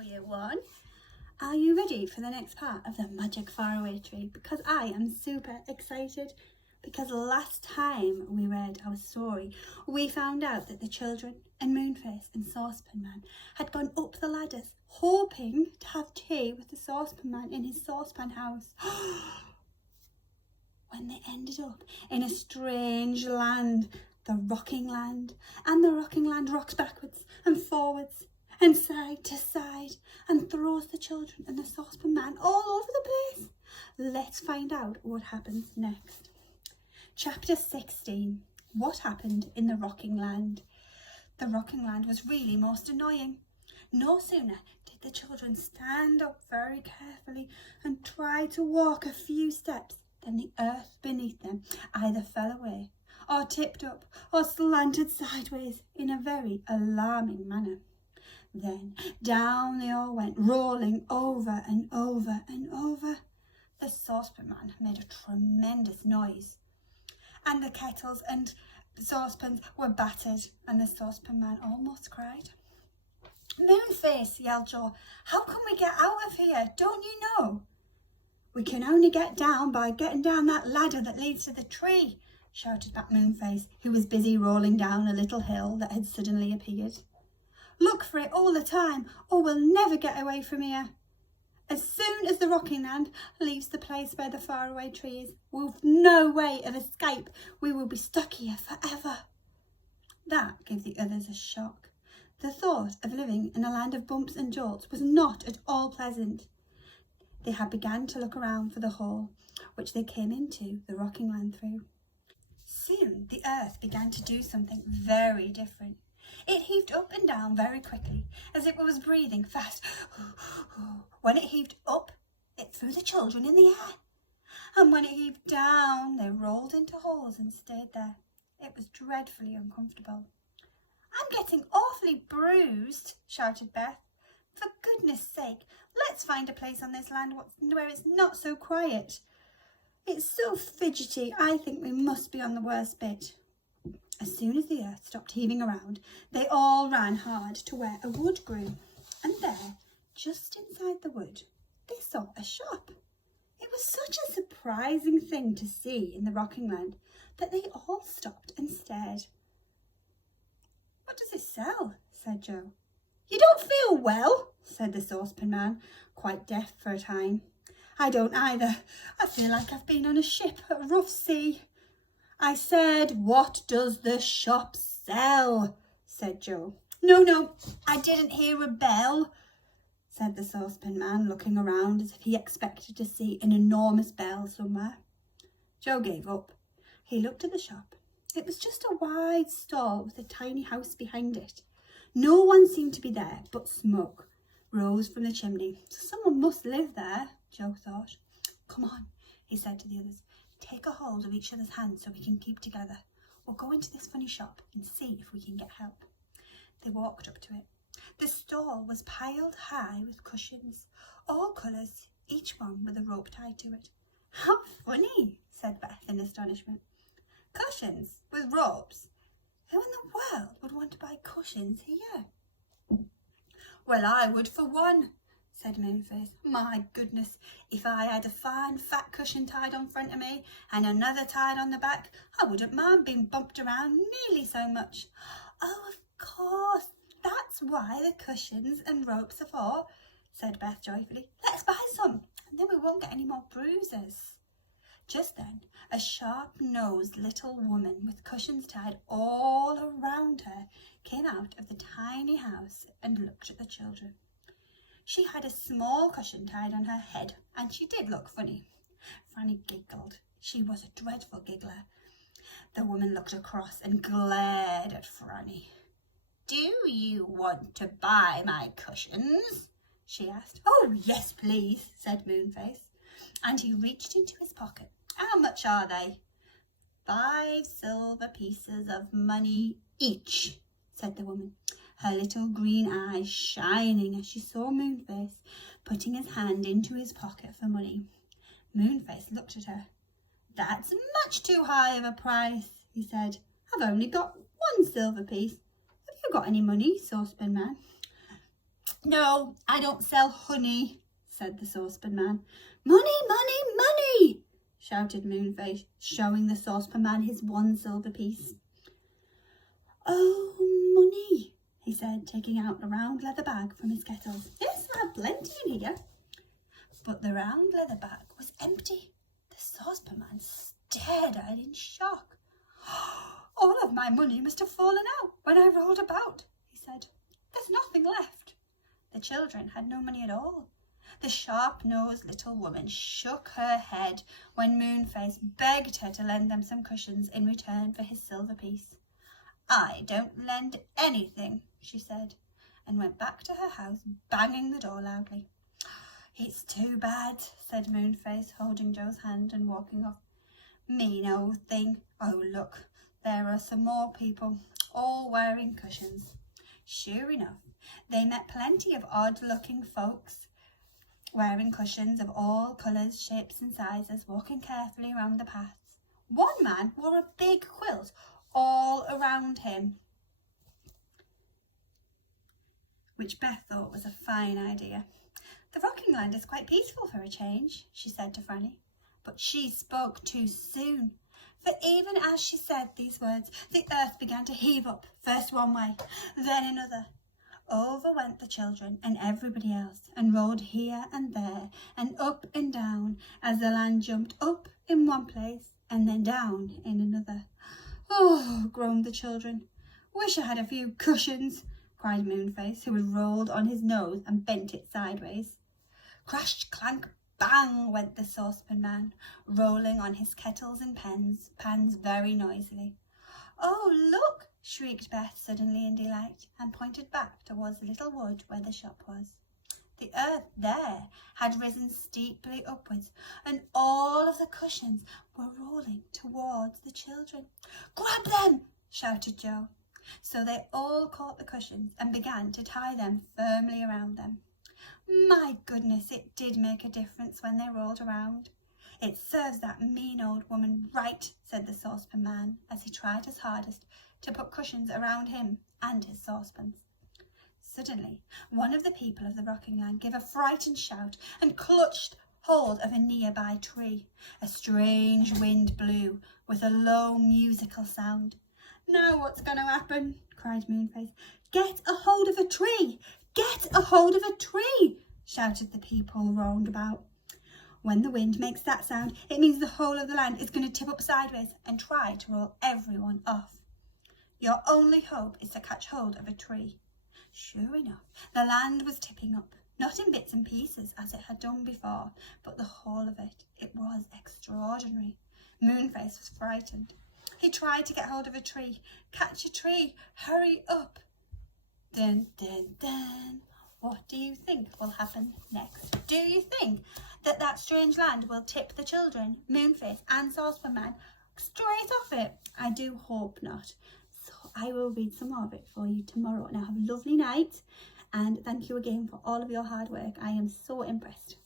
Hello year one. Are you ready for the next part of the magic faraway tree? Because I am super excited, because last time we read our story we found out that the children and Moonface and Saucepan Man had gone up the ladders hoping to have tea with the Saucepan Man in his saucepan house. When they ended up in a strange land, the rocking land, and the rocking land rocks backwards and forwards and side to side and throws the children and the Saucepan Man all over the place. Let's find out what happens next. Chapter 16. What happened in the rocking land? The rocking land was really most annoying. No sooner did the children stand up very carefully and try to walk a few steps than the earth beneath them either fell away or tipped up or slanted sideways in a very alarming manner. Then down they all went, rolling over and over and over. The Saucepan Man made a tremendous noise, and the kettles and saucepans were battered, and the Saucepan Man almost cried. "Moonface," yelled Joe, "how can we get out of here? Don't you know?" "We can only get down by getting down that ladder that leads to the tree," shouted back Moonface, who was busy rolling down a little hill that had suddenly appeared. "Look for it all the time, or we'll never get away from here. As soon as the rocking land leaves the place where the faraway tree is, with no way of escape, we will be stuck here forever." That gave the others a shock. The thought of living in a land of bumps and jolts was not at all pleasant. They had begun to look around for the hole which they came into the rocking land through. Soon the earth began to do something very different. It heaved up and down very quickly, as if it was breathing fast. When it heaved up, it threw the children in the air. And when it heaved down, they rolled into holes and stayed there. It was dreadfully uncomfortable. "I'm getting awfully bruised," shouted Beth. "For goodness sake, let's find a place on this land where it's not so quiet. It's so fidgety, I think we must be on the worst bit." As soon as the earth stopped heaving around, they all ran hard to where a wood grew. And there, just inside the wood, they saw a shop. It was such a surprising thing to see in the rocking land that they all stopped and stared. "What does it sell?" said Joe. "You don't feel well?" said the Saucepan Man, quite deaf for a time. "I don't either. I feel like I've been on a ship at a rough sea." "I said, what does the shop sell?" said Joe. No, I didn't hear a bell," said the Saucepan Man, looking around as if he expected to see an enormous bell somewhere. Joe gave up. He looked at the shop. It was just a wide stall with a tiny house behind it. No one seemed to be there, but smoke rose from the chimney. So someone must live there, Joe thought. "Come on," he said to the others. "Take a hold of each other's hands so we can keep together. We'll go into this funny shop and see if we can get help." They walked up to it. The stall was piled high with cushions, all colours, each one with a rope tied to it. "How funny," said Beth in astonishment. "Cushions with ropes? Who in the world would want to buy cushions here?" "Well, I would for one," said Moonface. "My goodness, if I had a fine fat cushion tied on front of me and another tied on the back, I wouldn't mind being bumped around nearly so much." "Oh, of course, that's why the cushions and ropes are for," said Beth joyfully. "Let's buy some, and then we won't get any more bruises." Just then, a sharp-nosed little woman with cushions tied all around her came out of the tiny house and looked at the children. She had a small cushion tied on her head, and she did look funny. Franny giggled. She was a dreadful giggler. The woman looked across and glared at Franny. "Do you want to buy my cushions?" she asked. "Oh, yes, please," said Moonface, and he reached into his pocket. "How much are they?" "5 silver pieces of money each," said the woman, her little green eyes shining as she saw Moonface putting his hand into his pocket for money. Moonface looked at her. "That's much too high of a price," he said. "I've only got 1 silver piece. Have you got any money, Saucepan Man?" No, I don't sell honey, said the saucepan man. Money, money, money, shouted Moonface, showing the saucepan man his 1 silver piece. Oh, money, he said, taking out a round leather bag from his kettle. Yes, I have plenty in here. But the round leather bag was empty. The saucepan man stared at it in shock. All of my money must have fallen out when I rolled about, he said. There's nothing left. The children had no money at all. The sharp-nosed little woman shook her head when Moonface begged her to lend them some cushions in return for his silver piece. I don't lend anything, she said, and went back to her house, banging the door loudly. It's too bad, said Moonface, holding Joe's hand and walking off. Mean old thing. Oh, look, there are some more people, all wearing cushions. Sure enough, they met plenty of odd-looking folks, wearing cushions of all colours, shapes and sizes, walking carefully around the paths. One man wore a big quilt all around him, which Beth thought was a fine idea. The rocking land is quite peaceful for a change, she said to Franny. But she spoke too soon, for even as she said these words, the earth began to heave up, first one way, then another. Over went the children and everybody else, and rolled here and there, and up and down, as the land jumped up in one place, and then down in another. Oh, groaned the children. Wish I had a few cushions, cried Moonface, who had rolled on his nose and bent it sideways. Crash, clank, bang went the saucepan man, rolling on his kettles and pans very noisily. Oh, look, shrieked Beth suddenly in delight, and pointed back towards the little wood where the shop was. The earth there had risen steeply upwards, and all of the cushions were rolling towards the children. Grab them, shouted Joe. So they all caught the cushions and began to tie them firmly around them. My goodness, it did make a difference when they rolled around. It serves that mean old woman right, said the saucepan man, as he tried his hardest to put cushions around him and his saucepans. Suddenly, one of the people of the rocking land gave a frightened shout and clutched hold of a nearby tree. A strange wind blew with a low musical sound. Now what's going to happen? Cried Moonface. Get a hold of a tree! Get a hold of a tree! Shouted the people round about. When the wind makes that sound, it means the whole of the land is going to tip up sideways and try to roll everyone off. Your only hope is to catch hold of a tree. Sure enough, the land was tipping up, not in bits and pieces as it had done before, but the whole of it. It was extraordinary. Moonface was frightened. He tried to get hold of a tree. Catch a tree! Hurry up! Dun, dun, dun. What do you think will happen next? Do you think that strange land will tip the children, Moonface and Saucepan Man, straight off it? I do hope not. So I will read some more of it for you tomorrow. Now have a lovely night, and thank you again for all of your hard work. I am so impressed.